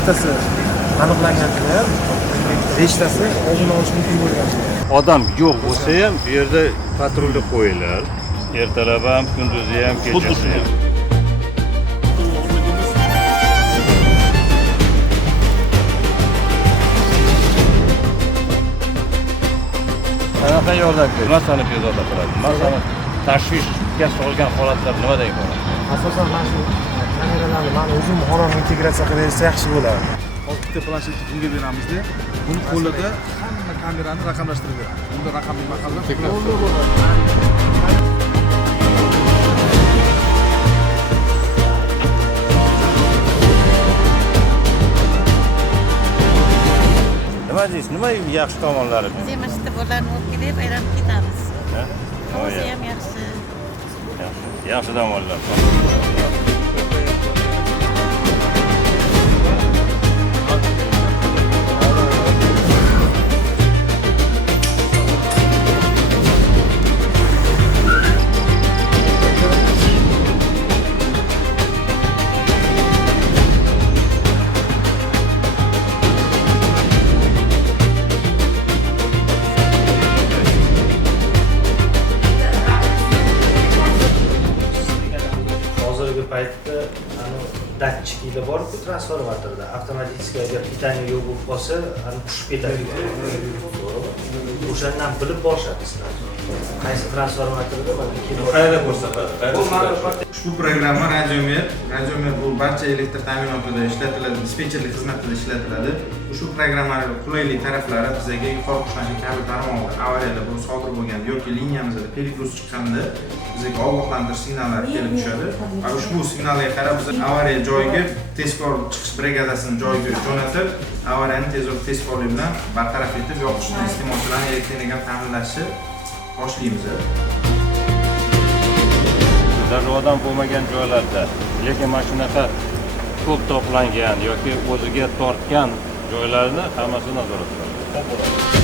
vositasi aniqlanganida ham beshtasi oldini olish mumkin bo'lgan. Odam yo'q bo'lsa ham bu yerda patrulga qo'yilar. Ertalab ham, kunduzi ham, kechasi ham. Qanaqa yordam beradi? Masalani bezovta qiladi. Masalan, tashvishga solgan holatlar nimada bo'ladi? Asosan mana shu kameralarni men o'zim xonamga integratsiya qilib bersa yaxshi bo'ladi. Hozir bitta planshetni bunga beramizda, buni qo'lida hamma kamerani raqamlashtirib beradi. Bunda raqamli mahalla Nima deysiz? Nima yaxshi tomonlari? Biz ham mana shu yerda bolalarni olib kelib, aylanib ketamiz. O'zi ham yaxshi. Yaxshi tomonlar. Hozirgi paytda datchiklar bor bu transformatorda avtomatiskiy agar pitание yo'q bo'lib qolsa, tushib ketadi. O'shandan bilib borishadi sizlar. Qaysi transformatorda Qayerda ko'rsatadi? Ushbu programma radiomer bu barcha elektr ta'minotida ishlatiladi, dispetcherlik xizmatida ishlatiladi. Ushbu programmaning qulaylik taraflari bizga yuqori kuchlanish kabel tarmog'i avariyada bu sodir bo'lgan yoki liniyamizda perigruz chiqqanda bizga ogohlantirish signallari kelib tushadi. Va ushbu signalga qarab biz avariya joyiga tezkor chiqish brigadasini joyiga jo'natib, avariyani tezkorlik bilan bartaraf etib, yoqishni iste'molchilarning elektr energiyani ta'minlashni boshlaymiz. Zarur odam bo'lmagan joylarda, lekin mana shunaqa ko'p to'plangan yoki o'ziga tortgan joylarni hammasini nazorat qiladi.